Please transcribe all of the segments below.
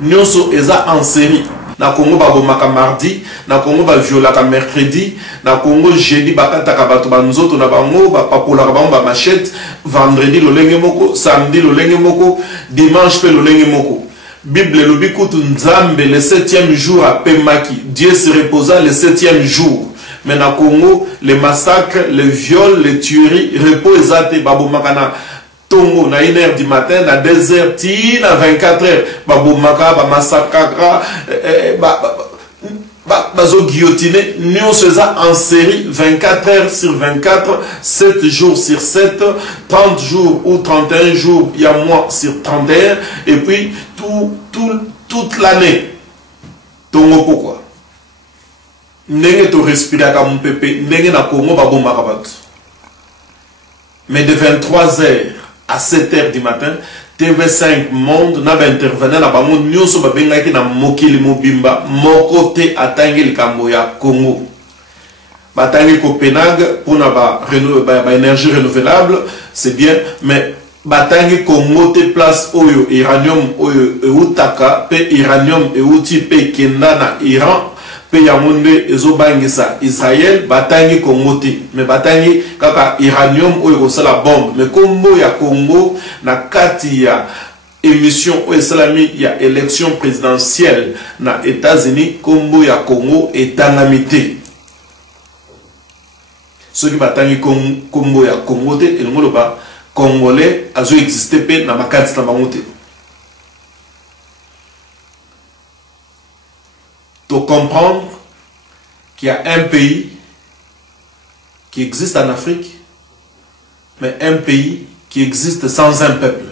nyonso eza en série. Na Congo babomaka mardi, na Congo ba violaka mercredi, na Congo jeudi bakataka bato banzoto na bango bapapolaka bango ba machette, vendredi lolenge moko, samedi lolenge moko, dimanche pe lolenge moko. Bible lobi kutu nzambe le 7e jour apemaki, Dieu se reposa le 7e jour. Mais na Congo, les massacres, les viols, les tueries, repos ezate babomaka na Tongo na 1h du matin, na 2h, tina 24h, babomaka, ba massacra, bazo guillotiner, nous faisons en série 24h sur 24, 7 jours sur 7, 30 jours ou 31 jours, il y a mois sur 31, et puis toute l'année. Tongo pourquoi? Ndenge to respirer comme pépé, ndenge na Congo babomaka bato. Mais de 23h à 7h du matin, TV5 Monde n'a intervenu na bango nyonso babengaki na mokili mobimba moko te atangi likambo ya Congo. Batangi Copenhague pour na ba énergie renouvelable, c'est bien, mais batangi Congo te place oyo uranium oyo eutaka pe uranium euti pe kenda na Iran. Yamonde ezobangisa Israël batangi Congo te mais batangi kaka uranium oyo la bombe mais kombo ya Congo na kati ya émission oyo salami ya élection présidentielle na États-Unis kombo ya Congo etangami te soki batangi kombo ya Congo te elongolo ba congolais azo exister pe na makati na bango te. Pour comprendre qu'il y a un pays qui existe en Afrique, mais un pays qui existe sans un peuple.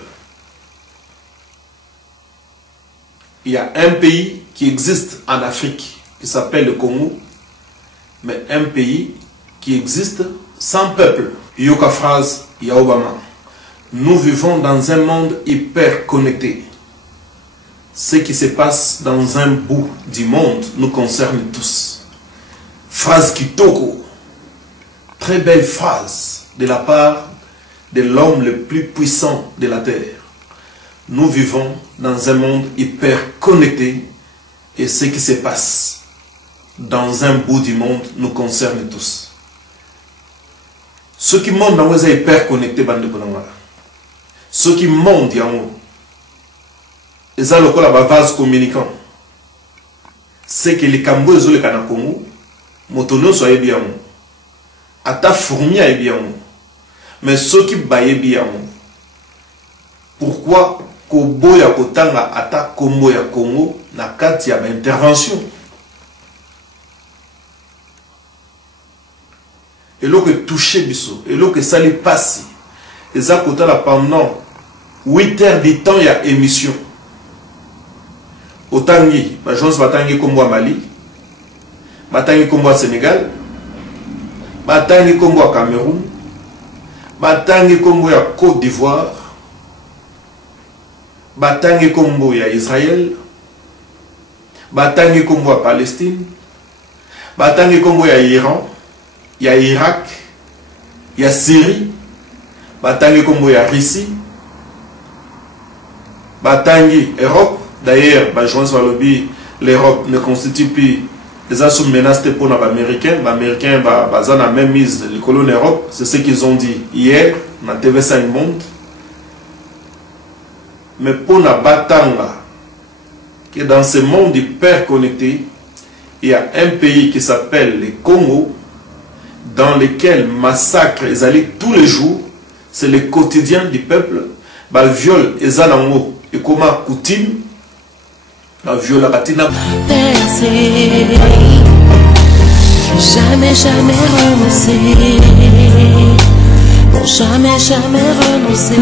Il y a un pays qui existe en Afrique, qui s'appelle le Congo, mais un pays qui existe sans peuple. Yoka phrase, ya Obama. Nous vivons dans un monde hyper connecté. Ce qui se passe dans un bout du monde nous concerne tous. Phrase Kitoko, très belle phrase de la part de l'homme le plus puissant de la terre. Nous vivons dans un monde hyper connecté et ce qui se passe dans un bout du monde nous concerne tous. Ceux qui montent dans les hyper connectés, ceux qui montent dans et ça, le vase communicant. C'est que les Cambos et les Congo, motono soient bien. Ata fourmi est bien. Mais ceux qui baillent bien. Pourquoi Kobo ya Kotanga ata Kombo ya Congo na kati ya intervention? Et là que toucher biso, et là que ça lui passe. Et ça pendant 8 heures de temps il y a émission. Otangi, ma chance batangi Kombo à Mali, batangi Kombo à Sénégal, batangi Kombo à Cameroun, batangi Kombo à Côte d'Ivoire, batangi Kombo à Israël, batangi Kombo à Palestine, batangi Kombo à Iran, il y a Irak, il y a Syrie, batangi Kombo à Russie, batangi Europe. D'ailleurs, l'Europe ne constitue plus les assauts menacés pour les Américains. Les Américains ont la même mise les colons Europe. C'est ce qu'ils ont dit hier dans TV5 Monde. Mais pour la Batanga, qui est dans ce monde hyper connecté, il y a un pays qui s'appelle le Congo, dans lequel massacre est allé tous les jours. C'est le quotidien du peuple. Le viol est allé et comment coutume. La viola batina. Jamais, jamais renoncer. Pour jamais, jamais renoncer.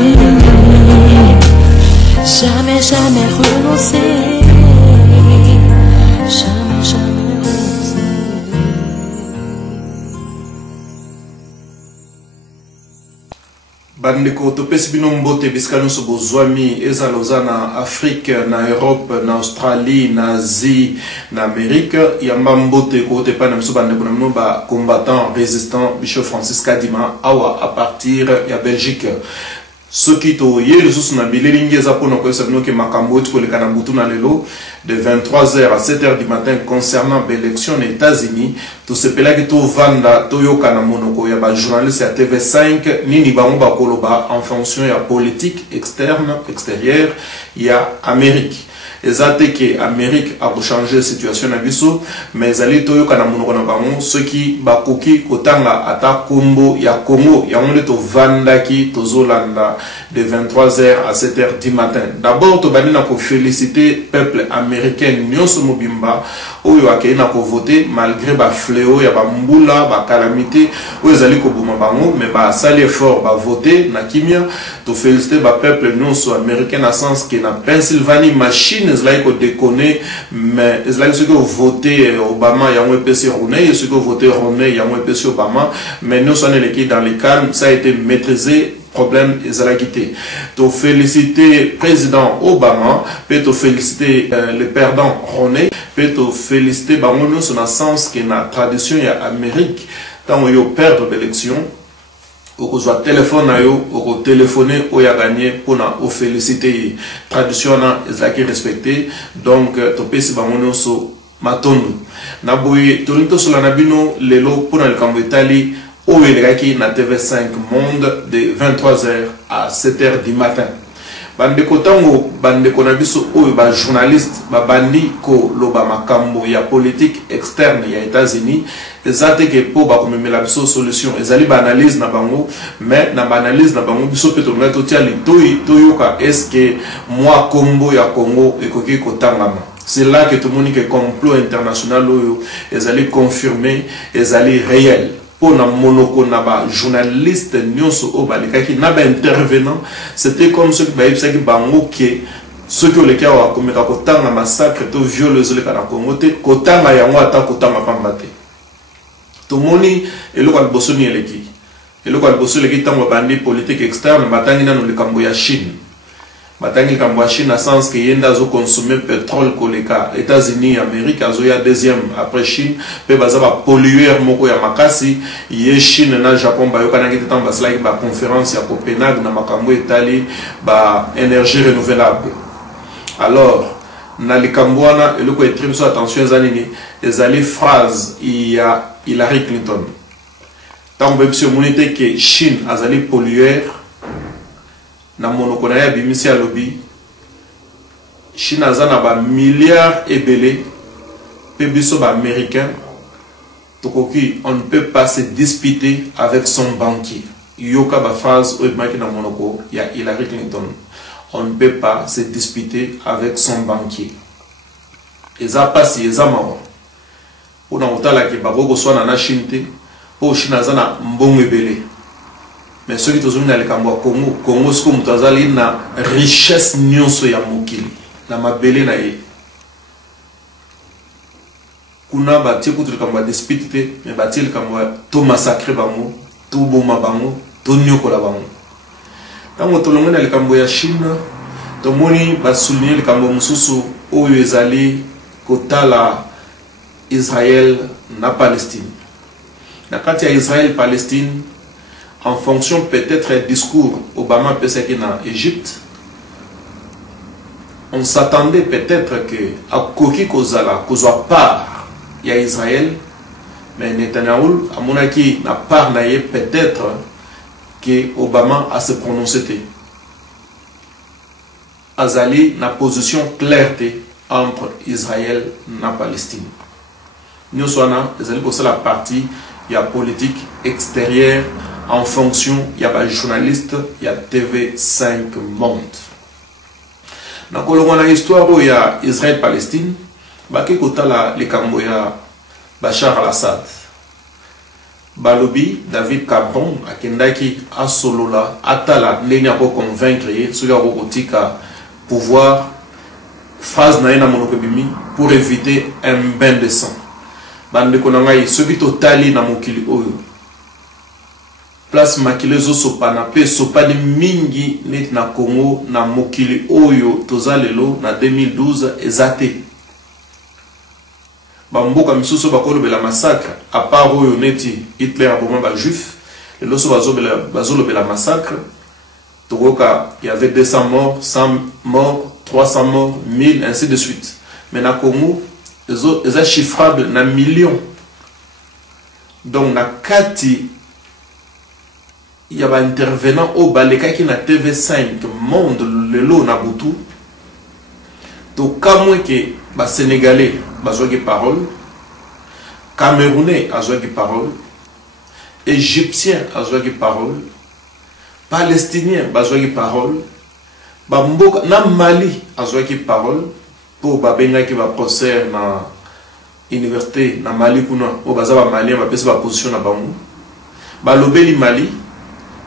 Jamais, jamais renoncer. Jamais, jamais renoncer. Bandeko topesi bino mbote biskano so bozwami ezaloza na Afrique, na Europe, na Australie, na Asie, na Amérique. Yamba mbote kote pa na miso bandeko na mino ba combattant résistant Bishop Francis Kadima awa à partir ya Belgique. Ce qui to yé le sous na bilingue za pour nous savons que makambo tu koleka na butu na lelo de 23h à 7h du matin concernant l'élection aux États-Unis to sepela que to vanda to yoka na monoko ya ba journaliste à TV5 nini bango ba koloba en fonction ya politique externe extérieure ya Amérique. Ezate que Amérique a changé la situation na biso mais ali to yoka na monoko na bango ceux qui bakoki kotanga ata kombo ya Congo ya onde to vanda ki to zolanda de 23h à 7h du matin. D'abord to bani na ko féliciter peuple américain nyonso mobimba oyo akei na ko voter malgré ba fléau ya ba mbula ba calamité oyo ezali ko boma bango mais ba sali effort ba voter na kimia to féliciter ba peuple nyonso américain na sens que na Pennsylvanie machine ezali ko déconner mais ezali ce que voter Obama ya ngwe pesi Romney ce que voter Romney ya ngwe pesi Obama mais nous sommes les qui dans les calmes ça a été maîtrisé problème ezalakité. To féliciter président Obama, peut te féliciter le perdant Romney, peut te féliciter bangono sur le sens que na tradition ya Amérique tant yo perdre l'élection au soit téléphone na yo au téléphoner au ya gagner pour na au féliciter tradition na ezalaki respecté donc to pesi bangono so matondo na boye to nto sur la nabino lelo pour na le kambo Italie au na TV5 Monde de 23h à 7h du matin. Bandeko tango bandeko na biso oyo ba journaliste ba bandi ko loba makambo ya politique externe ya États-Unis ezate ke po ba komemela biso solution ezali ba analyse na bango mais na ba analyse na bango biso peto ngato tia litoi toyoka est-ce que moi kombo ya Congo ekoki kotangama. C'est là que tout le monde que complot international oyo ezali confirmé ezali réel. Pour na monoko na ba journaliste nyonso o baleka ki na ba intervenant c'était comme ceux qui ba yebisa ki bango ke ceux qui le kia wa komeka kotanga massacre to violeuse le kana Congo te kotanga yango ata kotanga pamba te to moni eloko alboso ni eleki eloko alboso leki tango bandi politique externe batangi na no le kambo ya Chine batangi kambo ya Chine na sens que yenda zo consommer pétrole koleka États-Unis Amérique azo ya deuxième après Chine pe baza ba polluer moko ya makasi ye Chine na Japon ba yoka na ngite tamba sala ba conférence ya Copenhague na makambo etali ba énergie renouvelable. Alors na likambo wana eloko etribe so attention ezali ezali phrase ya Hillary Clinton tango bebisi monite que Chine azali pollueur na monoko na ya bimisi ya lobby Chine azana ba milliards ebele pe biso ba américain tokoki on ne peut pas se disputer avec son banquier yoka ba phrase o maki na monoko ya Hillary Clinton on ne peut pas se disputer avec son banquier eza pasi eza mawa ona otala ke baboko swana na Chine te po Chine azana mbongo ebele. Mais ceux qui sont dans le Congo, Congo c'est comme tazali na richesse nyonso ya mokili na mabele na ye. Kuna bati kutu kamba dispute mais bati kamba to massacre bango, to boma bango, to nyokola bango. Tango to longa na le kambo ya Chine, to moni ba souligner le kambo mususu oyo ezali kotala Israël na Palestine. Na kati ya Israël Palestine en fonction peut-être du discours Obama peut-être en Égypte, on s'attendait peut-être que à Koki Kozala, Kozwa part il y a Israël, mais Netanyahu à mon avis n'a pas naïe peut-être que Obama a se prononcé. Azali na position claire entre Israël et la Palestine. Nous sommes pour la partie il y a politique extérieure. En fonction, il y a des journalistes, il y a TV5 Monde. Dans l'histoire où il y a Israël-Palestine, il y a les Camboya Bachar al-Assad. Balobi, David Cameron, à Kendaki, à Solola, Atala, n'est pas convaincre, celui qui a pouvoir, phrase naïna monokobimi, pour éviter un bain de sang. Bande konangai, ceux qui totali na mokili oyo. Place makilezo sopana pe sopani mingi net na Congo na mokili oyo tozalelo na 2012 ezate. Bamboka misusu bakolo bela massacre à part oyo neti Hitler aboma ba juif et loso bazolo bela massacre Togoka, il y avait 200 morts, 100 morts, 300 morts, 1000, ainsi de suite. Mais na Congo, ils sont chiffrables na millions. Donc, na kati, il y a un intervenant au Baleka qui na TV5, monde le lot na Boutou. Donc, comme que les Sénégalais ont des paroles, Camerounais ont des paroles, Égyptiens ont des paroles, Palestiniens ont des paroles, na Mali ont des paroles, pour babenga qui va procès na université na Mali kuna o bazaba malien ba pesa ba position na bango balobeli Mali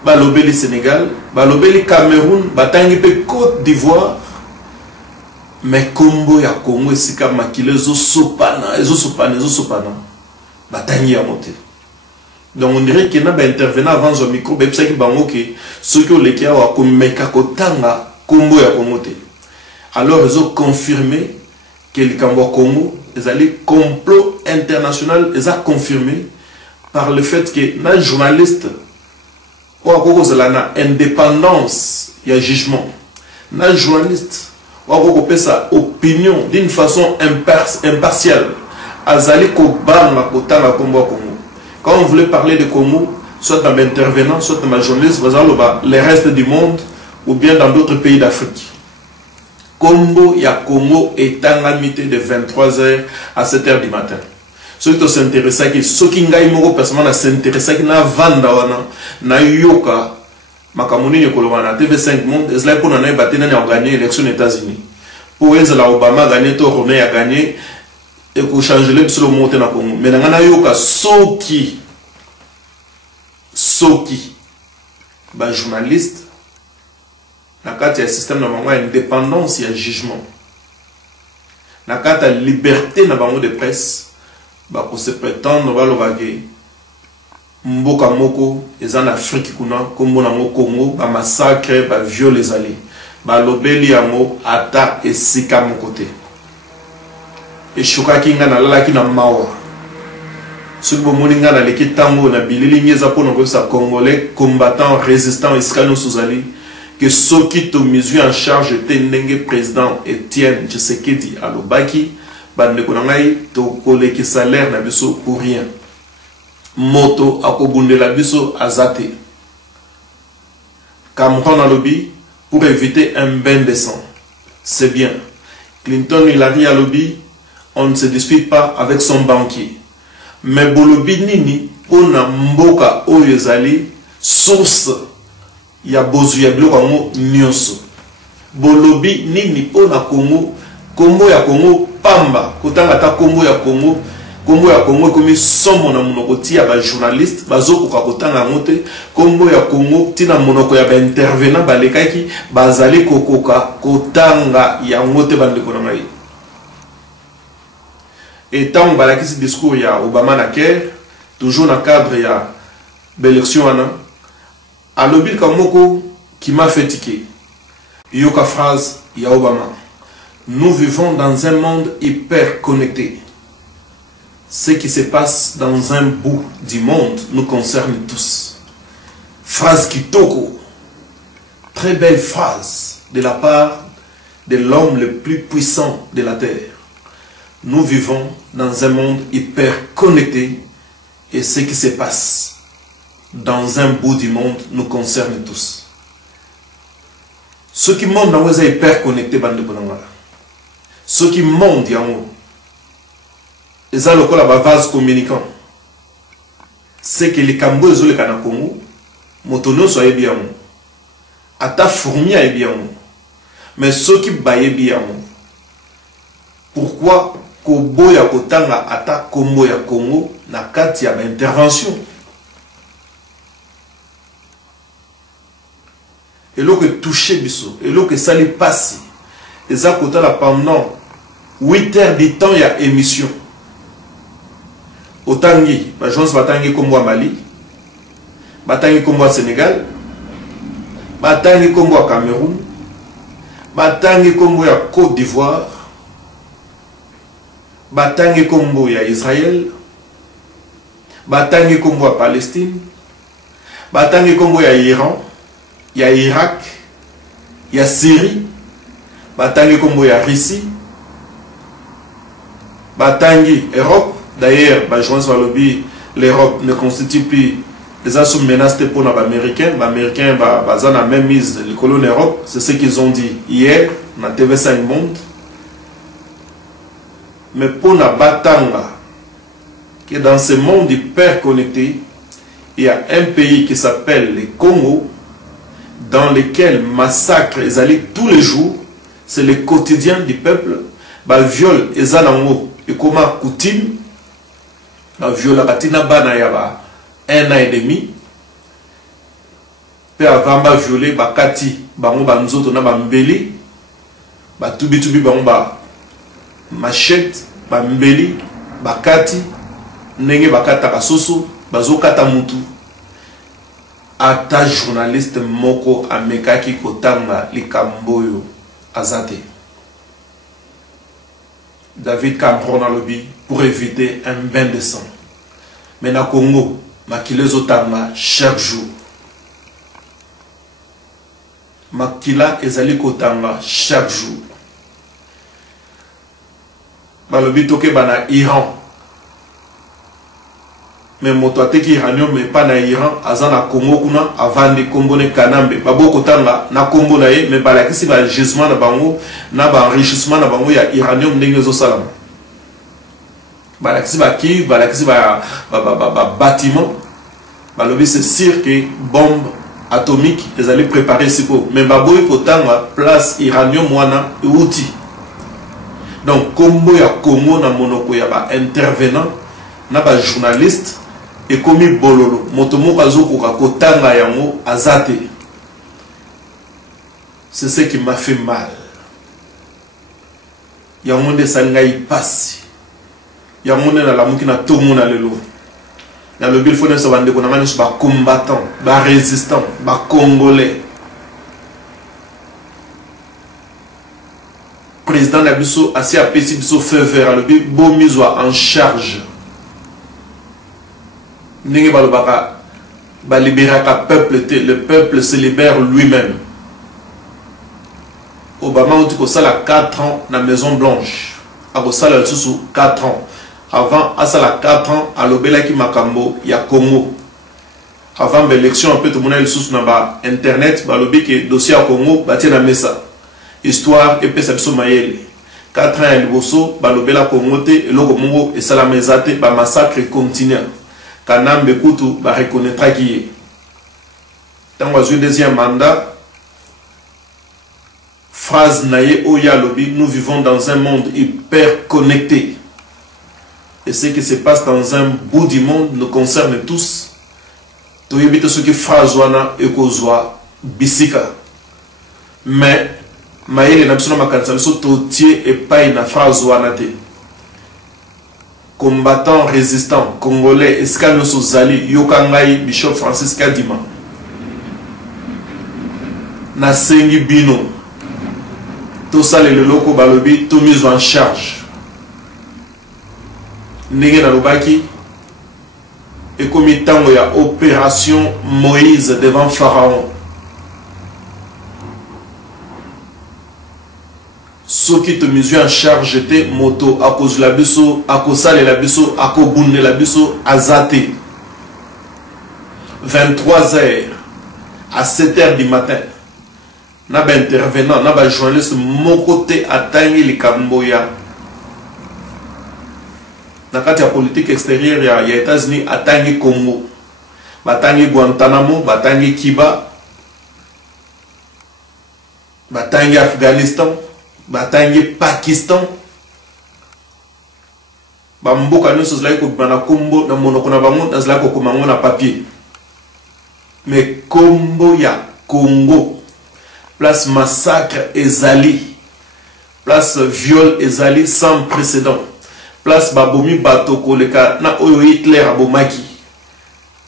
balobeli Sénégal balobeli Cameroun batangi pe Côte d'Ivoire mais kombo ya Congo esika makile zo sopana batangi ya moté. Donc on dirait qu'il y a un intervenant avant un micro be pesa ki bango ke ceux qui le kia wa komeka kotanga kombo ya Congo te. Alors ils ont confirmé que le Congo ils allaient complot international, ils ont confirmé par le fait que les journalistes ont indépendance, il y a jugement. Les journalistes ont sa opinion d'une façon impartiale. Ils allaient quand on voulait parler de Congo, soit dans l'intervenant, soit dans les journalistes, les restes du monde ou bien dans d'autres pays d'Afrique. Congo, il y a Congo est en limité de 23h à 7h du matin. Ceux qui s'intéressent, ceux qui ont personnellement s'intéressent, qui ont vendu, na yoka, makamuni yokolomana TV5 monde, ils ont gagné l'élection aux États-Unis. Pour eux, Obama a gagné, Romé a gagné, et pour changer le sur le monté na Congo. Mais na yoka, soki, bah journaliste. Na kati ya système na bango indépendance et jugement. Na kati ya liberté na bango de presse, ba ko se prétendre ba lobage mboka moko eza na Afrique kuna kombo na Congo ba massacre ba viol les alliés. Ba lobeli yango ata esika mon côté. Et choka kinga na lala ki na mawa. Ce que bomoni nga na leki tango na bilili ngeza pona ko sa congolais combattant résistant iskano suzali. Que ceux qui ont mis en charge étaient le président Etienne Tshisekedi à l'Obaki, bande konangai to koleki salaire na biso pour rien. Moto akobunde la biso azate. Cameroun à lobby pour éviter un bain de sang. C'est bien. Clinton Hillary à lobby, on ne se dispute pas avec son banquier. Mais bolobi nini on a mboka oyezali source. Il y a besoin de Congo nyonso. Bolobi nini pona Congo, Congo ya Congo pamba, kotanga ta Congo ya Congo comme somo na monoko tia ba journaliste bazoko ka kotanga ngote, Congo ya Congo tina monoko ya ba intervenant balekaki bazali kokoka kotanga ya ngote bande konanga yi. Et tant balaki ce discours ya Obama na Caire, toujours dans le cadre ya l'élection ana à l'objet Kamoko qui m'a fait tiquer. Yoka phrase ya Obama. Nous vivons dans un monde hyper connecté. Ce qui se passe dans un bout du monde nous concerne tous. Phrase Kitoko. Très belle phrase de la part de l'homme le plus puissant de la terre. Nous vivons dans un monde hyper connecté et ce qui se passe dans un bout du monde nous concerne tous. Ceux qui montent dans les hyper connectés, ceux qui montent ils ont le vase communicant. C'est que les Cambos et les Kanakongo, motono soit bien. Ata fourmi est bien. Mais ceux qui baillent bien. Pourquoi Koboya Kotanga ata Kombo ya Congo na kati ya intervention? Et là que toucher biso, et là que ça lui passe, et ça pendant 8 heures de temps il y a émission. Otangi, bah gens batangi comme moi Mali, batangi comme moi Sénégal, batangi comme moi Cameroun, batangi comme moi Côte d'Ivoire, batangi comme moi Israël, batangi comme moi Palestine, batangi comme moi Iran. Il y a Irak, ya Syrie, batangi kombo ya Russie, batangi Europe. D'ailleurs, l'Europe ne constitue plus les assauts menacés pour les Américains. Les Américains ont la même mise les colonies Europe. C'est ce qu'ils ont dit hier dans TV5 Monde. Mais pour la Batanga, que dans ce monde hyper connecté, il y a un pays qui s'appelle le Congo, dans lequel massacre est allé tous les jours. C'est le quotidien du peuple. Le viol est allé et comme coutume. Le viol est allé 1 an et demi. Puis avant de violer, bakati, bango banzoto na bambeli, batubi bango ba machette, bambeli, bakati, nenge bakata kasoso, bazokata mutu. Ata journaliste moko amekaki kotanga likamboyo azate. David Cameron a lobby pour éviter un bain de sang. Mais na Congo, makile zotanga chaque jour. Makila ezali kotanga chaque jour. Balobi toke bana Iran. Mais moto ateki iranien mais pas na Iran, azana Congo kuna avandi kombone kanambe. Babo kotanga na kombo na ye mais balakisi ba gisement na bango na ba enrichissement na bango ya iranien ndenge zo salama. Balakisi ba ki, balakisi ba bâtiment. Balobi c'est sûr que bombe atomique ils allaient préparer ce coup. Mais baboy kotanga place iranien mwana outil. Donc kombo ya Congo na monoko ya ba intervenant na ba journaliste et komi bololo motomo kazoko kotanga yango azate. C'est ce qui m'a fait mal. Yango de sangai passe. Yango na la mukina tomo na lelo. Na le bil fone so bande ko na mani so ba combattant, ba résistant, ba congolais. Président Nabiso assis à PC biso feu vert le bil bo mise en charge. Ningi balobaka ba libérer le peuple se libère lui-même. Obama a dit que ça a 4 ans dans la Maison Blanche. A ça a 4 ans. Avant, à ça 4 ans, à l'Obelaki Makambo, il y a Congo. Avant l'élection, un peu tout le monde a eu sous Internet, l'obé qui est dossier à Congo, bâti la messa. Histoire, et puis ça se maïle. 4 ans, il y a l'Obela Congo, et l'Ogomongo, et ça la messa, le massacre continue. Kanam Bekutu, va reconnaître qui est. Dans le deuxième mandat, phrase naïe Oya Lobby, nous vivons dans un monde hyper connecté. Et ce qui se passe dans un bout du monde nous concerne tous. Tu évites ce qui phrase wana ekozwa bisika. Mais maïle na bisona makanisa biso totie et pas na phrase wana te. Combattant résistant congolais escano sozali yokangai Bishop Francis Kadima. Na sengi bino. Tout ça les locaux balobi tout mis en charge. Ndenge na lobaki et comme il y a opération Moïse devant Pharaon. Ceux qui te misent en charge étaient moto à cause de la biso, à cause de la biso, à cause de la biso, azate. 23h à 7h du matin. Naba intervenant, naba journaliste, mon côté atteindre les Camboya. Dans la politique extérieure, il y a les États-Unis atteindre Congo, batangé Guantanamo, batangé Kiba, batangé Afghanistan, batangé Pakistan. Bamboka nous sommes là pour na Congo, na monokona bango, na zla ko komango na papier. Mais Congo ya Congo, place massacre ezali, place viol ezali sans précédent. Place babomi bato koleka na oyo Hitler abomaki.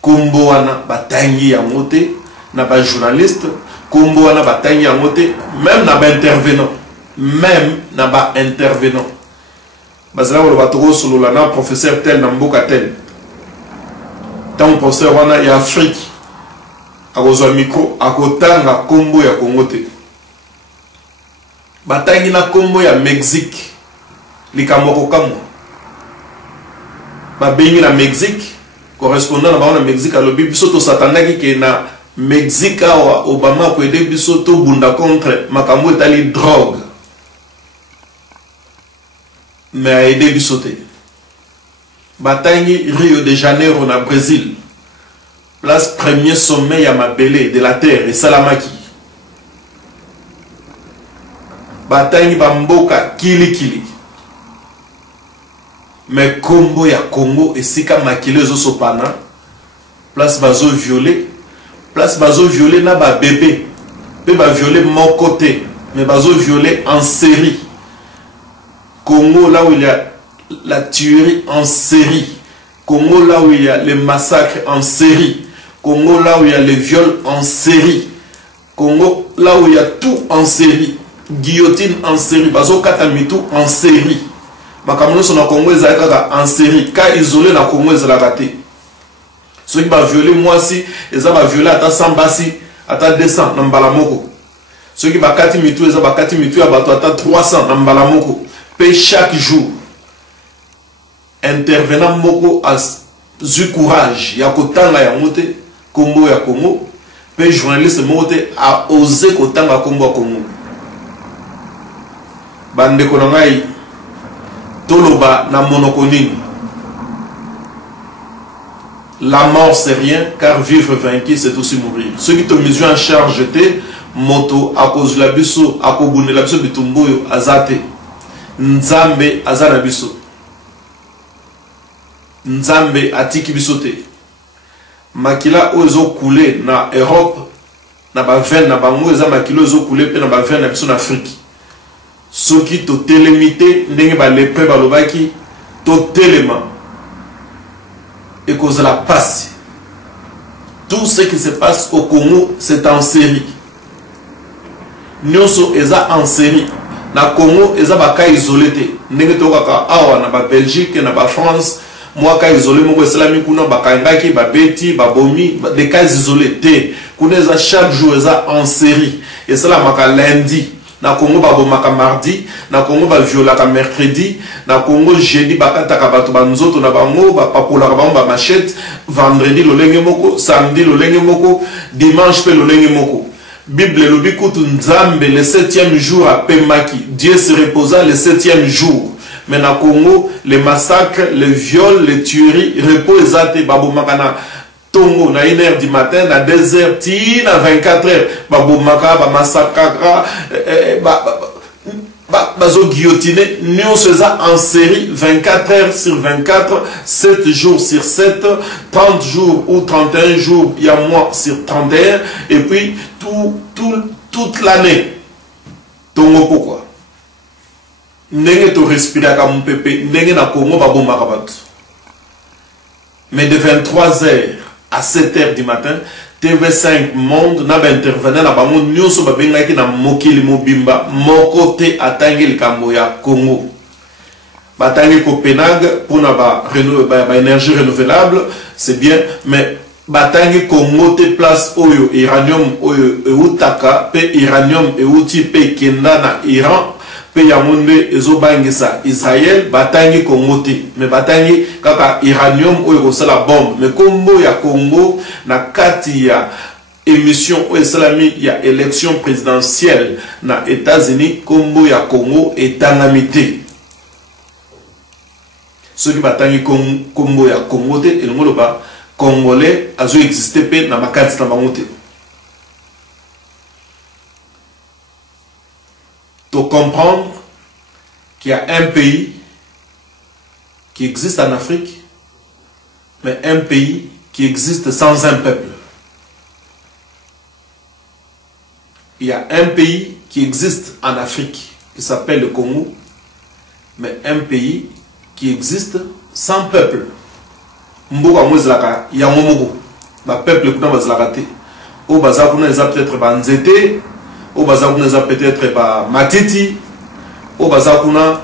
Kombo wana batangi ya moté na ba journaliste, kombo wana batangi ya moté même na ba intervenant, même na ba intervenant. Bazala wala bato solo la na professeur tel na mboka tel. Tant professeur wana ya Afrique. Akozwa micro akotanga kombo ya Congo te. batangi na kombo ya Mexique likamoko kamwa babengi na Mexique correspondant na bango na Mexique alobi biso to satandaki ke na Mexique awa Obama ko aider biso to bunda contre makambo etali drogue mais a aider biso te batangi Rio de Janeiro na Brésil place premier sommet ya mabele de la terre et salamaki batangi bamboka kili mais Kombo ya Congo esika makile zo sopana place bazo violer na ba bébé pe ba violer mon côté mais bazo violer en série. Congo là où il y a la tuerie en série, Congo là où il y a les massacres en série, Congo là où il y a les viols en série, Congo là où il y a tout en série, guillotine en série, bazo katamitu en série. Makamno son na Congo ezalaka en série, ka isolé na Congo ezalaka te. Ceux qui va violer moi si, ils va violer à ta 100 basi, à ta 200 na mbalamoko. Ceux qui va kati mitu, ils va kati mitu à bato à ta 300 na mbalamoko. Pe chaque jour intervenant moko à du courage, ya kotanga ya mote Kombo ya Congo, pe journaliste mote a osé kotanga Kombo ya Congo. Bande konangai toloba na monoko nini. La mort c'est rien, car vivre vaincu c'est aussi mourir. Ceux qui te mesurent en charge te moto à cause de la biso, à cause de la biso bitumboyo azate. Nzambe azana biso. Nzambe atiki biso te. Makila ozo coulé na Europe, na ba veine na bango eza makila ozo coulé pe na ba veine na biso na Afrique. Ceux qui to télémité ndenge ba lepre ba lobaki to téléma. Et cause la passe. Tout ce qui se passe au Congo, c'est en série. Nyonso eza en série. Na Congo, eza baka isolé te. Ndenge to kaka awa na ba Belgique, na ba France, moi ka isolé moko esalami kuna bakangaki, ba beti, ba bomi, des cas isolés te. Kuna eza chaque jour eza en série. Et cela maka lundi. Na Congo babomaka mardi, na Congo ba violaka mercredi, na Congo jeudi bakataka bato banzoto na bango ba papolaka bango ba machette, vendredi lolenge moko, samedi lolenge moko, dimanche pe lolenge moko. Bible lobi kutu Nzambe le 7e jour à Pemaki, Dieu se reposa le 7e jour. Mais na Congo, les massacres, les viols, les tueries, repos ezate babomaka na Tongo na 1h du matin, na 2h, tina 24h, babomaka, ba massacra, bazo guillotiner, nous faisons en série 24h sur 24, 7 jours sur 7, 30 jours ou 31 jours, il y a mois sur 31, et puis toute l'année. Tongo pourquoi? Nenge to respirer comme pépé, nenge na Congo babomaka bato. Mais de 23h à 7h du matin, TV5 Monde n'a pas intervenu dans le monde, nous sommes dans Mokili Mobimba, mon côté atangi le Camboya, Congo. Batangi Copenhague pour la énergie renouvelable, c'est bien, mais Batangi Congo te place Oyo, Iranium, Oyo, Eutaka, pe Iranium, Euti, pe Kenda na Iran. Pe yamonde ezobangisa Israël batangi Congo te mais batangi kaka iranium oyo kosala bombe mais Kombo ya Congo na kati ya émission o esalami ya élection présidentielle na États-Unis Kombo ya Congo etangami te ceux qui batangi Kombo ya Congo te elongo loba congolais azo exister pe na makati na bango te. Pour comprendre qu'il y a un pays qui existe en Afrique, mais un pays qui existe sans un peuple. Il y a un pays qui existe en Afrique, qui s'appelle le Congo, mais un pays qui existe sans peuple. Mboka mwezlaka ya ngomogo, ba peuple kuna bazlaka te. O baza kuna eza peut-être banzete. Au Bazakuna peut-être pas Matiti, au Bazakuna,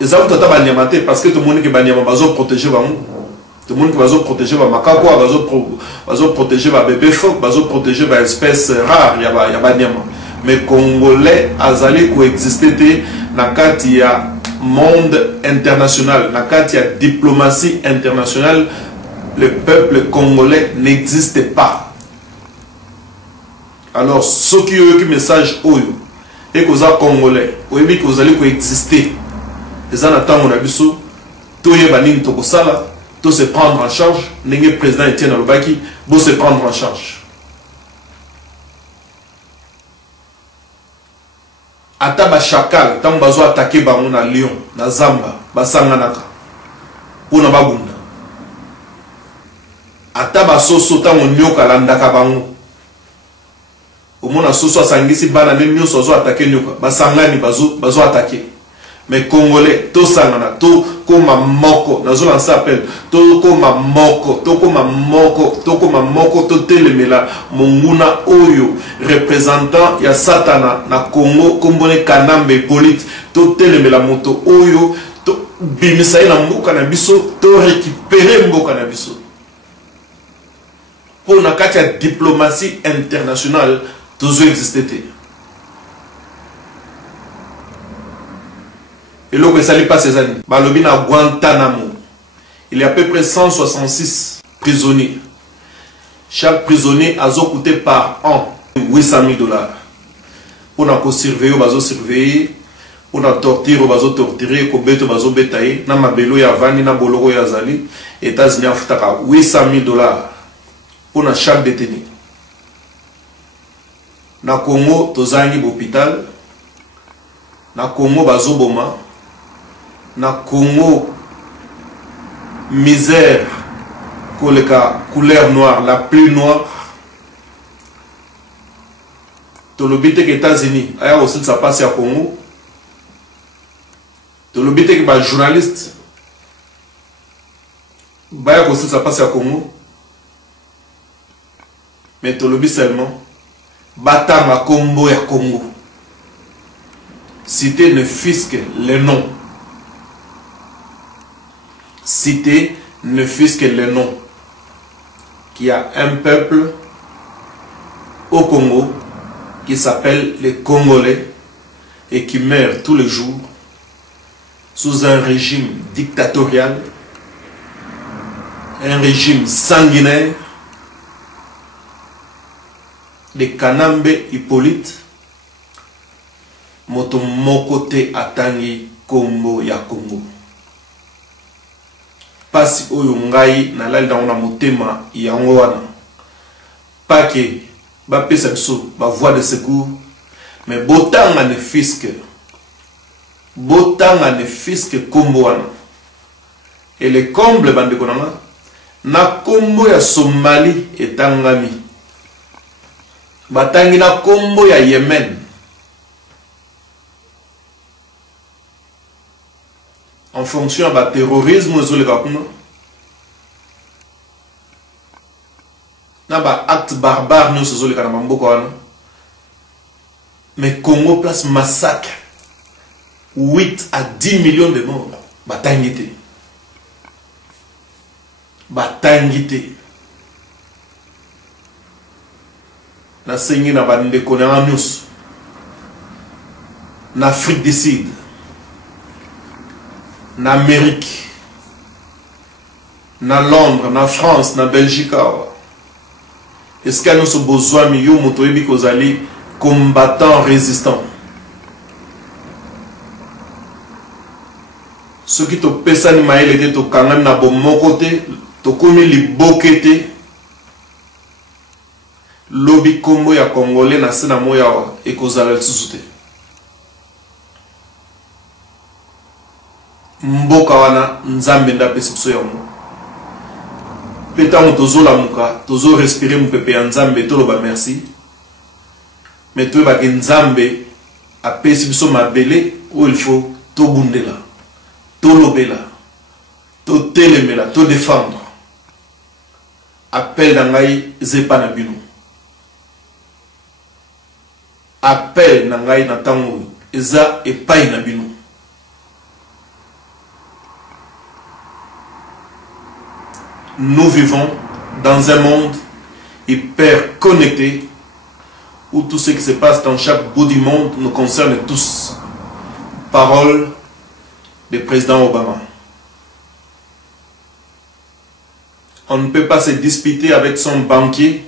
ils ont tout à parce que tout le monde qui va protéger, tout le monde qui va protéger Makako, va protéger bébé phoque, va protéger espèces rares, il y a Banyama. mais Congolais azali coexister na kati ya monde international, na kati ya diplomatie internationale. Le peuple congolais n'existe pas. Alors, ceux qui ont eu message oyo et que vous êtes congolais, vous allez coexister. Les en attendant on a vu tout y banning to kosala, tout se prendre en charge. N'engé président Etienne Alobaki, vous se prendre en charge. Ata ba chakal, tant bazo attaquer bango na Lyon, na Zamba, basanganaka. Pour na babunda. Ata ba soso tant on nyoka landaka bango. Au moins na soso sangisi bana ne nyo sozo attaquer nyoka, basangani bazo attaquer. Mais Congolais, tout sangana, tout comme moko, nazo lancer appel, tout comme moko, tout comme moko, tout comme moko, tout telemela, monguna oyo, représentant ya Satana na Congo, Kombone Kanambe Polite, tout telemela moto oyo, tout bimisaï na mboka na biso, tout récupérer mboka na biso. Pour na katia diplomatie internationale, toujours existé. Et là, ça n'est pas ces années. Balobina à Guantanamo. Il y a à peu près 166 prisonniers. Chaque prisonnier a coûté par an $800 000. Pour nous surveiller, nous surveiller. Pour nous torturer, nous torturer. Pour nous beto, nous betailler. Na mabelo ya vani, na boloro ya zali. États-Unis a fait $800 000 pour chaque détenu. Na Congo, tozangi l'hôpital. Na Congo, bazoboma. Na Congo, misère, couleur noire, la plus noire. Tout le but est que les États-Unis, ailleurs aussi ça passe à Congo. Tout le but est que les journalistes, ailleurs aussi ça passe à Congo. Mais tout le but seulement, battant à Congo et à Congo. Citer ne fût-ce que les noms. Citer ne fût-ce que les noms. Qu'il y a un peuple au Congo qui s'appelle les Congolais et qui meurt tous les jours sous un régime dictatorial, un régime sanguinaire de Kanambe Hippolyte. Moto mokote atangi Kombo ya Congo. Pasi oyo ngai na lali na motema yango wana. Pas que ba pesa biso ba voie de secours, mais botanga ne fisque. Botanga ne fisque Kombo wana. Et le comble bande konanga na Kombo ya Somalie etangami. Batangi na Kombo ya Yemen. En fonction du terrorisme, nous avons acte barbare, nous avons mais Congo place massacre 8 à 10 millions de morts. Batangité. Batangité. Na sengi na bande kona news. En Afrique du Sud. En Amérique, en Londres, en France, en Belgique. Est-ce que nous avons besoin de combattants résistants? Ceux qui ont fait ça, ils ont quand même na bon côté, ils ont commis les bokete. Lobby Combo ya Congolais na sena moya et kozala tsusuté. Mboka wana nzambe nda pesi biso yango petango tozola muka tozo respirer mupepe ya nzambe toloba merci mais toyeba ke nzambe apesi biso mabele où il faut tobundela tolobela totelemela to défendre appel na ngai zepa na bino appel na ngai na tango eza epai na bino. Nous vivons dans un monde hyper connecté où tout ce qui se passe dans chaque bout du monde nous concerne tous. Parole du président Obama. On ne peut pas se disputer avec son banquier.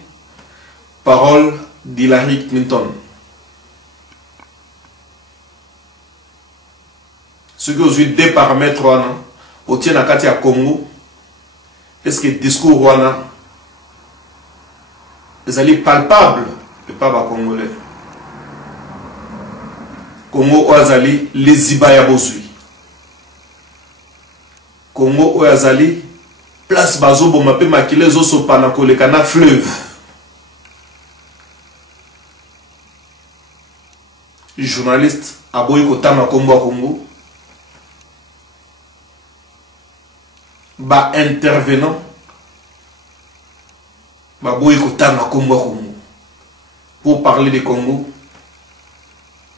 Parole d'Hillary Clinton. Ce que vous avez deux paramètres, au tien à Katia Congo, est-ce que le discours Rwanda est palpable et pas congolais? Congo Oazali, les Ibaya Bosui. Congo Oazali, place Bazo Bomapé Makile Zoso Panako, le canal fleuve. Journaliste Aboy Kotama Congo. Ba intervenant ba boy kotanga Congo pour parler du Congo,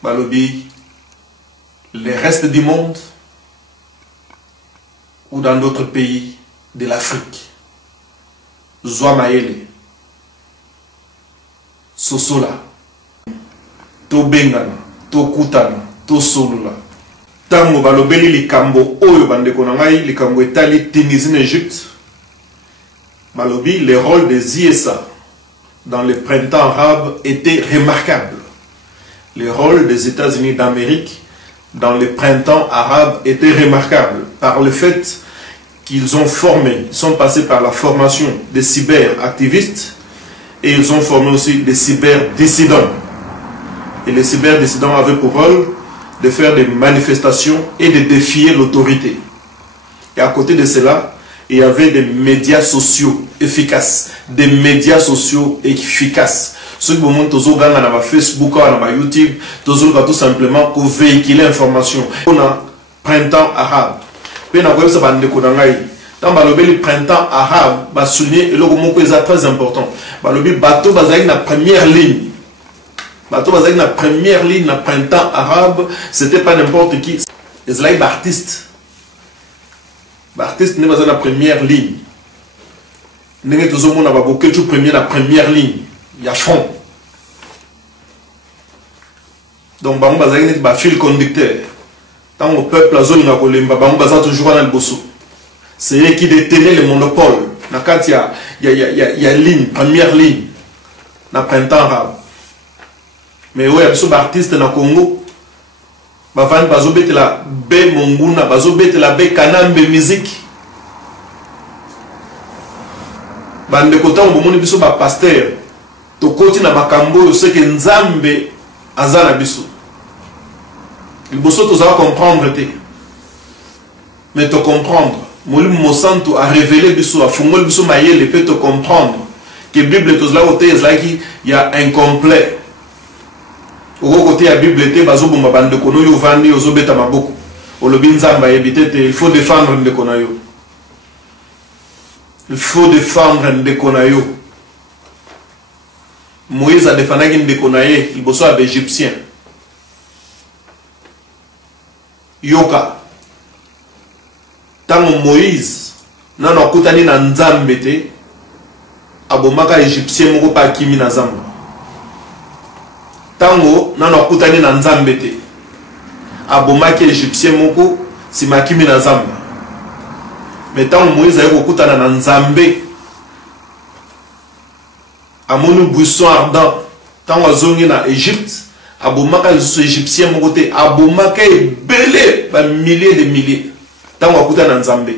ba lobby les restes du monde ou dans d'autres pays de l'Afrique. Zwa Maele Sosola to Bengana to Kutana to Solula. Tango balobeli likambo oyo bandeko na ngai likambo etali Tunisie en Égypte. Balobi, le rôle des ISA dans le printemps arabe était remarquable. Le rôle des États-Unis d'Amérique dans le printemps arabe était remarquable par le fait qu'ils ont formé, ils sont passés par la formation des cyberactivistes et ils ont formé aussi des cyberdissidents. Et les cyberdissidents avaient pour rôle de faire des manifestations et de défier l'autorité. Et à côté de cela, il y avait des médias sociaux efficaces. Des médias sociaux efficaces. Ceux qui montrent tous les gens Facebook, YouTube, tout simplement pour véhiculer l'information. On a printemps arabe. Puis on a vu ça dans le printemps arabe, on a souligné et c'est très important. Le bateau est la première ligne. Bateau bazaki na première ligne na printemps arabe, c'était pas n'importe qui. C'est là Baptiste. Baptiste n'est pas na première ligne. N'est tout le monde a beaucoup de premier na première ligne. Il y a fond. Donc bango bazaki n'est pas fil conducteur. Tant au peuple la zone na kolemba bango bazaki toujours dans le bosso. C'est eux qui détenaient le monopole. Na kat il y a ligne, première ligne na printemps arabe. Mais oui, il y a artistes dans le Congo. Il y a la B Monguna, la B Kanambe musique. Il y a des pasteurs. To koti na makambo, c'est que Nzambe azana biso. Il faut comprendre. Mais te comprendre. Molim Monsanto a révélé biso, a fumé biso maïe, peut te comprendre. Que la Bible est là où il y a incomplet. Au côté de la Bible, il faut défendre Ndekonayo. Il faut défendre Ndekonayo. Moïse a défendu Ndekonayo, il bosse des Égyptiens. Yoka. Tant Moïse, n'a pas coutani na Nzambete, abomaka Égyptien moko pa kimi na Zamba. Tango nano kutani na Nzambete abomaki Égyptien moko si makimi na Zamba. Mais tango Moïse ayo kutana na Nzambe amonu buisson ardent tango azongi na Égypte abomaka les Égyptiens moko te abomaka ebele ba milliers de milliers tango kutana na Nzambe.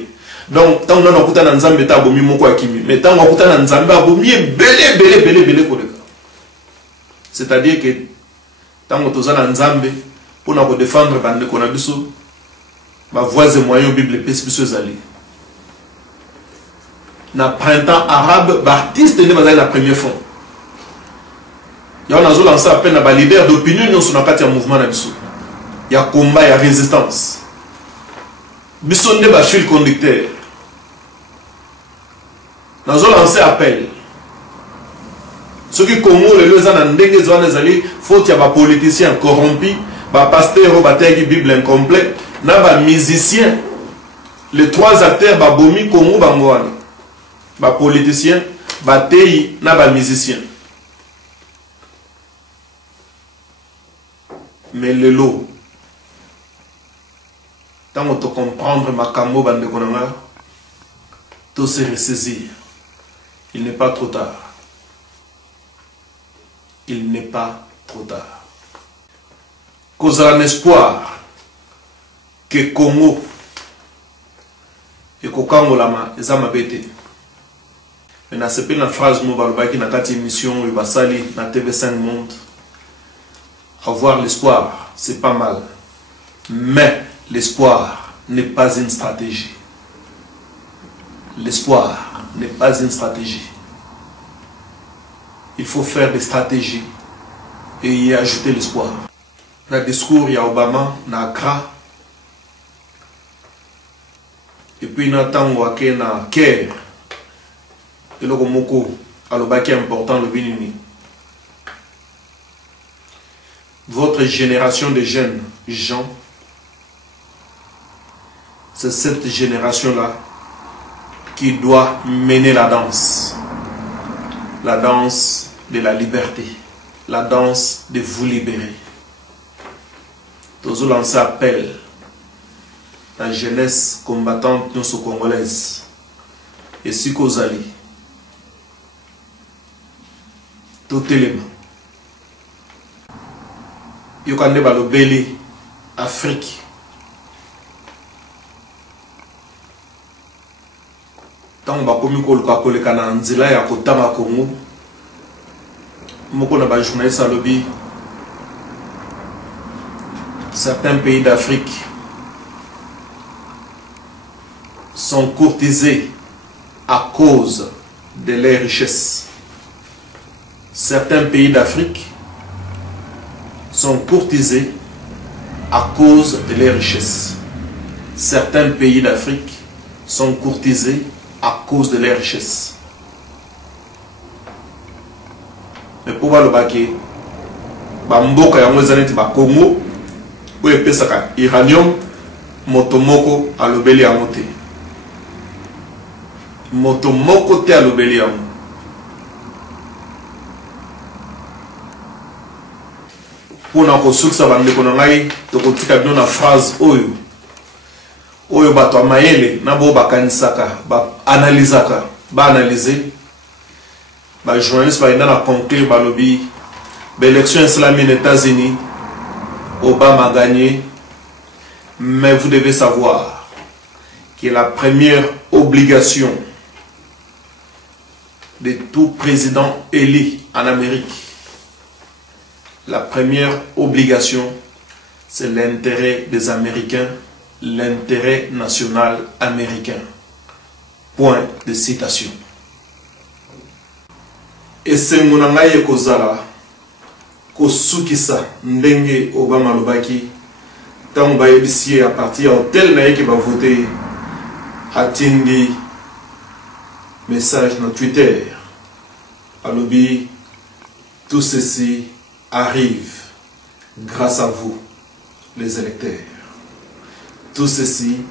Donc tango nano kutana na Nzambe ta abomi moko akimi. Mais tango kutana na Nzambe abomi ebele koleka. C'est-à-dire que tant que tu as un Nzambe pour nous défendre bande konabiso ma voix et moyens Bible pesibiso zali na printemps arabe Baptiste ne va la première fois. Il y a un lancé appel à leader d'opinion nous sur un mouvement na biso. Il y a combat, il y a résistance. Biso ne ba fil conducteur. Nous avons lancé appel. Ceux qui Congo les gens en ndenge zwana zali faut y a ba politiciens corrompus, ba pasteur ba tegi Bible incomplet, na ba musiciens. Les trois acteurs ba bomi Congo bangwana. Ba politiciens, ba tei na ba musiciens. Mais le lot, tant on te comprendre ma camo bande konanga, tout se ressaisir. Il n'est pas trop tard. Il n'est pas trop tard. Cause un espoir que Congo et Kokango lama ezama bete. Mais na sepe na phrase mo balobaki na kati émission et basali na TV5 Monde. Avoir l'espoir, c'est pas mal. Mais l'espoir n'est pas une stratégie. L'espoir n'est pas une stratégie. Il faut faire des stratégies et y ajouter l'espoir. Dans le discours, il y a Obama, na Accra. Et puis, na tango ake na Caire. Et le Moko, alobaki important le Bénini. Votre génération de jeunes gens, c'est cette génération-là qui doit mener la danse de la liberté, la danse de vous libérer. Tous lancer appel à la jeunesse combattante congolaise et si Kozali, tout élément. Yokande balobeli Afrique. Tant bakomi koluka koleka na nzela ya kotanga Congo. Moko na ba journaliste alobi certains pays d'Afrique sont courtisés à cause de leurs richesses. Certains pays d'Afrique sont courtisés à cause de leurs richesses. Certains pays d'Afrique sont courtisés à cause de leurs richesses. Mais pour voir le baquet, Bamboka yango ezaneti ba Congo, ou epesaka uranium, motomoko alobeli yango te. Motomoko te alobeli yango. Pour nous soucier de konangai to kotika bino na phrase oyo bato amayele na bo bakanisaka ba analysaka ba analyser ba journaliste ba ina conclure ba lobby l'élection islamique aux États-Unis Obama a gagné, mais vous devez savoir que la première obligation de tout président élu en Amérique, la première obligation, c'est l'intérêt des Américains, l'intérêt national américain. Point de citation. Et c'est mon angaye kozala, kosukisa ndenge Obama lobaki, tant ba yebisi à partir de tel naye qui va voter, atindi message dans Twitter, alobi, tout ceci arrive grâce à vous, les électeurs. Tout ceci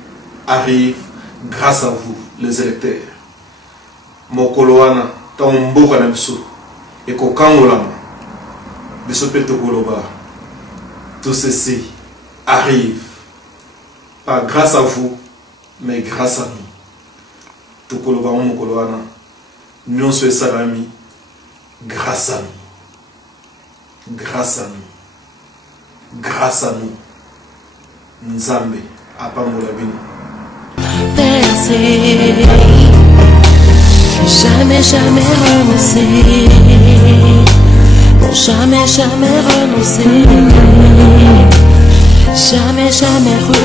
arrive grâce à vous, les électeurs. Mokoloana, Tamboka Namsu, et Kokangolama, Bisopeto Koloba. Tout ceci arrive, pas grâce à vous, mais grâce à nous. Tout Koloba Mokoloana, nous sommes salami, grâce à nous. Grâce à nous. Grâce à nous. Nzambe. Percer, jamais, jamais renoncer, pour jamais, jamais renoncer, jamais, jamais renoncer.